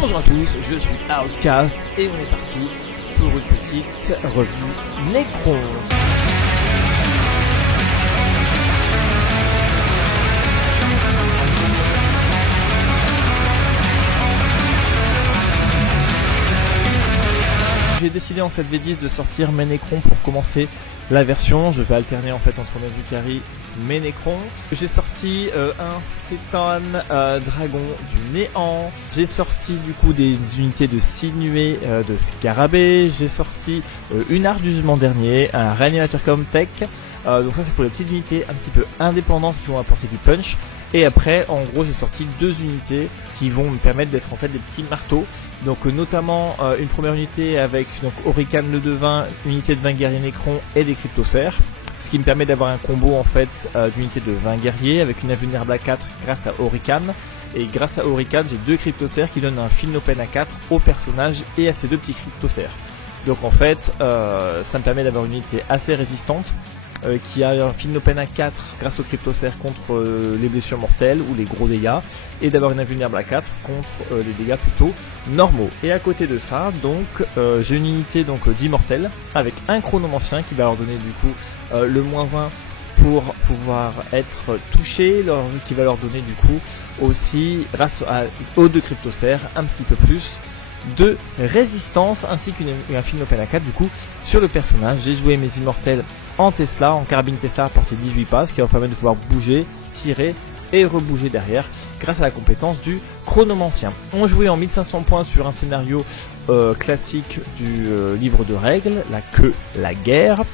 Bonjour à tous, je suis Outcast et on est parti pour une petite revue Necron. J'ai décidé en cette V10 de sortir mes Necrons pour commencer la version. Je vais alterner en fait entre mes Vucari, mes Necrons. J'ai sorti un Cétan Dragon du Néant. J'ai sorti du coup des unités de Sinué de Scarabée. J'ai sorti une Arche du Jugement Dernier, un Réanimateur Comtech. Donc ça c'est pour les petites unités un petit peu indépendantes qui vont apporter du punch. Et après, en gros, j'ai sorti deux unités qui vont me permettre d'être en fait des petits marteaux. Donc notamment une première unité avec donc Orican le Devin, unité de 20 guerriers Necrons et des Cryptocères. Ce qui me permet d'avoir un combo en fait d'unités de 20 guerriers avec une invulnérable à 4 grâce à Orican. Et grâce à Orican, j'ai deux Cryptocères qui donnent un Philnopen à 4 au personnage et à ces deux petits Cryptocères. Donc en fait, ça me permet d'avoir une unité assez résistante. Qui a un Philnopen à 4 grâce au Cryptocère contre les blessures mortelles ou les gros dégâts, et d'avoir une invulnérable à 4 contre les dégâts plutôt normaux. Et à côté de ça, donc j'ai une unité donc d'immortels avec un chronomancien qui va leur donner du coup le -1 pour pouvoir être touché, qui va leur donner du coup aussi grâce aux deux Cryptocères un petit peu plus de résistance, ainsi qu'un Philnopen à 4 du coup sur le personnage. J'ai joué mes immortels en Tesla, en carabine Tesla à portée 18 pas, ce qui va permettre de pouvoir bouger, tirer et rebouger derrière grâce à la compétence du chronomancien. On jouait en 1500 points sur un scénario classique du livre de règles, la guerre.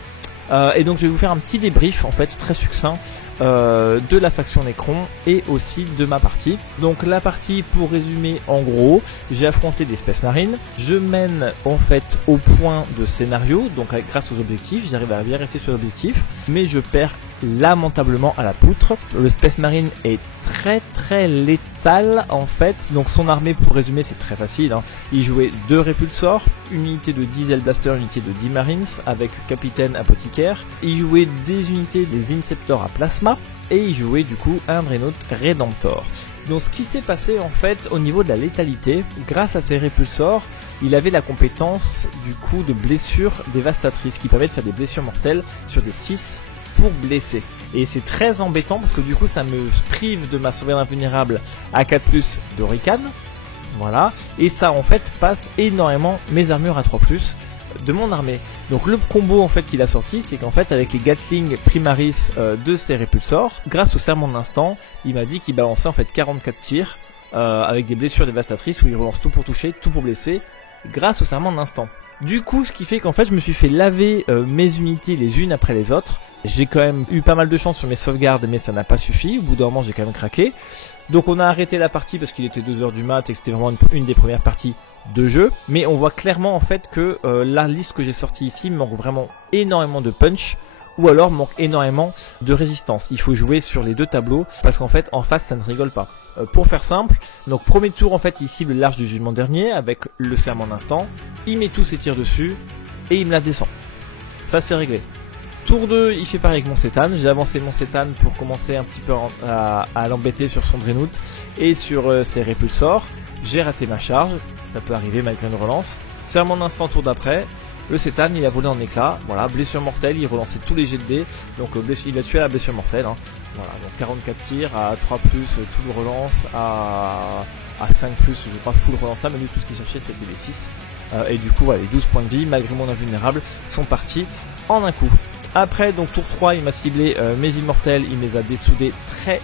Et donc je vais vous faire un petit débrief en fait très succinct de la faction Necron et aussi de ma partie. Donc la partie, pour résumer en gros, j'ai affronté des Space Marines, je mène en fait au point de scénario, donc grâce aux objectifs, j'arrive à bien rester sur l'objectif, mais je perds lamentablement à la poutre. Le Space Marine est très létal en fait, donc son armée, pour résumer, c'est très facile, hein. Il jouait 2 Répulsors, une unité de 10 Hellblaster, une unité de 10 Marines avec Capitaine Apothicaire. Il jouait des unités des Inceptors à plasma et il jouait du coup un Dreadnought Redemptor. Donc ce qui s'est passé en fait au niveau de la létalité, grâce à ces Répulsors, il avait la compétence du coup de blessure dévastatrice qui permet de faire des blessures mortelles sur des 6 pour blesser. Et c'est très embêtant parce que du coup ça me prive de ma sauvegarde invulnérable à 4+ d'Orican. Voilà. Et ça en fait passe énormément mes armures à 3+ de mon armée. Donc le combo en fait qu'il a sorti, c'est qu'en fait avec les Gatling Primaris de ses Répulsors, grâce au serment de l'instant, il m'a dit qu'il balançait en fait 44 tirs avec des blessures dévastatrices où il relance tout pour toucher, tout pour blesser, grâce au serment de l'instant. Du coup, ce qui fait qu'en fait je me suis fait laver mes unités les unes après les autres. J'ai quand même eu pas mal de chance sur mes sauvegardes, mais ça n'a pas suffi. Au bout d'un moment, j'ai quand même craqué. Donc on a arrêté la partie parce qu'il était 2h du mat et que c'était vraiment une des premières parties de jeu. Mais on voit clairement en fait que la liste que j'ai sortie ici manque vraiment énormément de punch, ou alors manque énormément de résistance. Il faut jouer sur les deux tableaux parce qu'en fait en face ça ne rigole pas. Pour faire simple, donc premier tour en fait il cible l'Arche du Jugement Dernier avec le serment d'instant, il met tous ses tirs dessus et il me la descend. Ça c'est réglé. Tour 2, il fait pareil avec mon Cétan. J'ai avancé mon Cétan pour commencer un petit peu à l'embêter sur son Dreadnought et sur ses Répulsors. J'ai raté ma charge, ça peut arriver malgré une relance. Serment d'instant tour d'après. Le Cétan il a volé en éclats, voilà, blessure mortelle, il relançait tous les jets de dés, donc il a tué à la blessure mortelle, hein. Voilà, donc 44 tirs à 3+, tout le relance, à 5+, je crois full relance là, mais lui tout ce qu'il cherchait c'était les 6, et du coup voilà, les 12 points de vie, malgré mon invulnérable, sont partis en un coup. Après donc tour 3, il m'a ciblé mes immortels, il me les a dessoudés très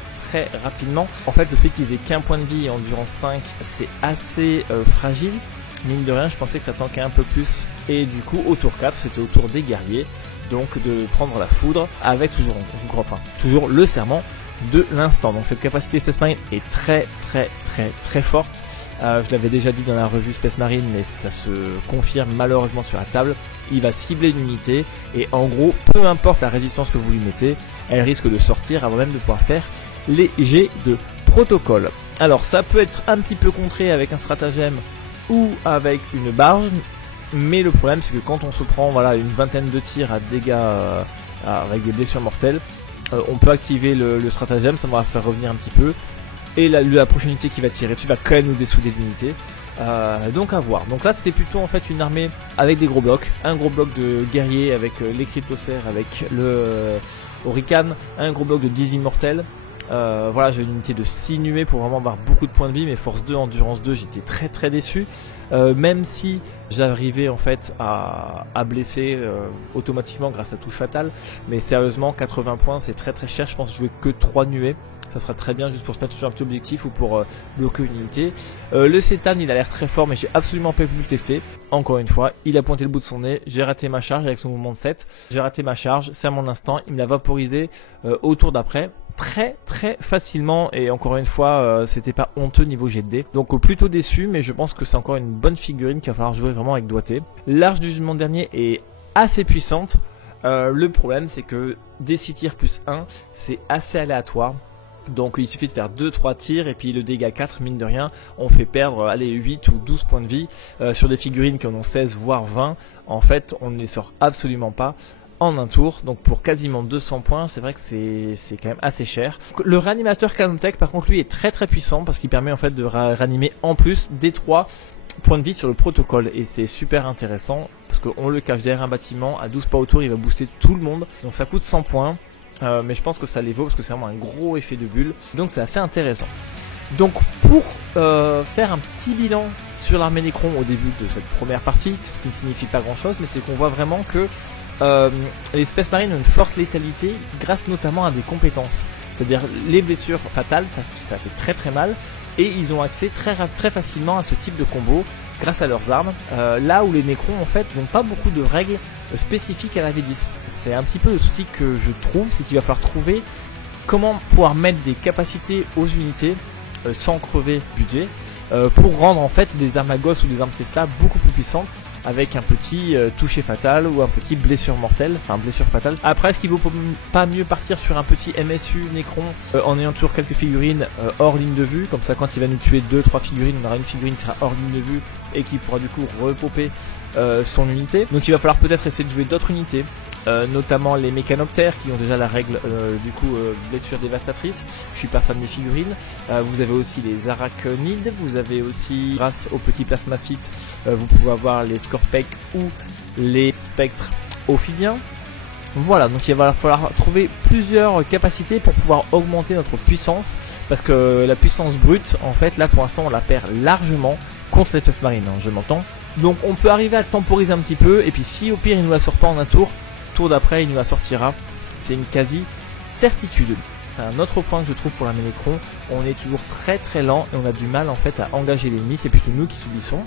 rapidement. En fait le fait qu'ils aient qu'un point de vie et endurance 5, c'est assez fragile. Mine de rien, je pensais que ça tankait un peu plus. Et du coup, au tour 4, c'était au tour des guerriers. Donc de prendre la foudre avec toujours le serment de l'instant. Donc cette capacité Space Marine est très forte. Je l'avais déjà dit dans la revue Space Marine, mais ça se confirme malheureusement sur la table. Il va cibler une unité. Et en gros, peu importe la résistance que vous lui mettez, elle risque de sortir avant même de pouvoir faire les jets de protocole. Alors ça peut être un petit peu contré avec un stratagème ou avec une barge, mais le problème c'est que quand on se prend voilà une vingtaine de tirs à dégâts avec des blessures mortelles, on peut activer le stratagème, ça va faire revenir un petit peu, et la prochaine unité qui va tirer dessus va quand même nous dessouder l'unité, Donc à voir. Donc là c'était plutôt en fait une armée avec des gros blocs, un gros bloc de guerriers avec les cryptocères, avec le Hurricane, un gros bloc de 10 immortels. Voilà, j'ai une unité de 6 nuées pour vraiment avoir beaucoup de points de vie, mais force 2, endurance 2, j'étais très déçu. Même si j'arrivais en fait à blesser automatiquement grâce à touche fatale, mais sérieusement 80 points c'est très cher, je pense jouer que 3 nuées. Ça sera très bien juste pour se mettre sur un petit objectif ou pour bloquer une unité. Le Cétan il a l'air très fort mais j'ai absolument pas pu le tester. Encore une fois, il a pointé le bout de son nez, j'ai raté ma charge avec son mouvement de 7. J'ai raté ma charge, c'est à mon instant, il me l'a vaporisé au tour d'après. Très facilement et encore une fois c'était pas honteux niveau jet de dés. Donc plutôt déçu, mais je pense que c'est encore une bonne figurine qu'il va falloir jouer vraiment avec doigté. L'Arche du Jugement Dernier est assez puissante. Le problème c'est que des 6 tirs plus 1 c'est assez aléatoire. Donc il suffit de faire 2-3 tirs et puis le dégât 4 mine de rien on fait perdre allez 8 ou 12 points de vie sur des figurines qui en ont 16 voire 20. En fait on ne les sort absolument pas en un tour, donc pour quasiment 200 points, c'est vrai que c'est quand même assez cher. Le réanimateur Canotech par contre lui est très puissant parce qu'il permet en fait de réanimer en plus des 3 points de vie sur le protocole et c'est super intéressant parce qu'on le cache derrière un bâtiment, à 12 pas autour il va booster tout le monde, donc ça coûte 100 points. Mais je pense que ça les vaut parce que c'est vraiment un gros effet de bulle, donc c'est assez intéressant. Donc pour faire un petit bilan sur l'armée Necron au début de cette première partie, ce qui ne signifie pas grand chose, mais c'est qu'on voit vraiment que les Space Marines ont une forte létalité grâce notamment à des compétences, c'est-à-dire les blessures fatales, ça fait très mal, et ils ont accès très facilement à ce type de combo grâce à leurs armes, là où les Necrons en fait n'ont pas beaucoup de règles spécifiques à la V10. C'est un petit peu le souci que je trouve, c'est qu'il va falloir trouver comment pouvoir mettre des capacités aux unités sans crever budget pour rendre en fait des armes à gosse ou des armes Tesla beaucoup plus puissantes avec un petit toucher fatal ou un petit blessure mortelle, enfin blessure fatale. Après, est-ce qu'il vaut pas mieux partir sur un petit MSU Necron en ayant toujours quelques figurines hors ligne de vue, comme ça quand il va nous tuer 2-3 figurines, on aura une figurine qui sera hors ligne de vue et qui pourra du coup repopper son unité. Donc il va falloir peut-être essayer de jouer d'autres unités, notamment les mécanoptères qui ont déjà la règle du coup blessure dévastatrice. Je suis pas fan des figurines. Vous avez aussi les arachnides, vous avez aussi grâce au petit plasmacyte vous pouvez avoir les scorpec ou les spectres ophidiens. Voilà, donc il va falloir trouver plusieurs capacités pour pouvoir augmenter notre puissance, parce que la puissance brute en fait là pour l'instant on la perd largement contre les Space Marines, hein, je m'entends. Donc on peut arriver à temporiser un petit peu, et puis si au pire il nous la sort pas en un tour d'après il nous la sortira, c'est une quasi certitude. Un autre point que je trouve pour la Necron, on est toujours très lent et on a du mal en fait à engager l'ennemi, c'est plutôt nous qui subissons.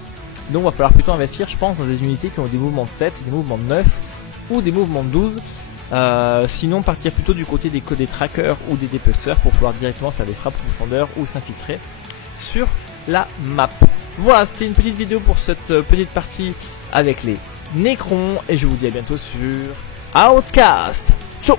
Donc il va falloir plutôt investir je pense dans des unités qui ont des mouvements de 7, des mouvements de 9 ou des mouvements de 12. Sinon partir plutôt du côté des trackers ou des dépeceurs pour pouvoir directement faire des frappes profondeur ou s'infiltrer sur la map. Voilà, c'était une petite vidéo pour cette petite partie avec les Necrons et je vous dis à bientôt sur Outcast. Ciao.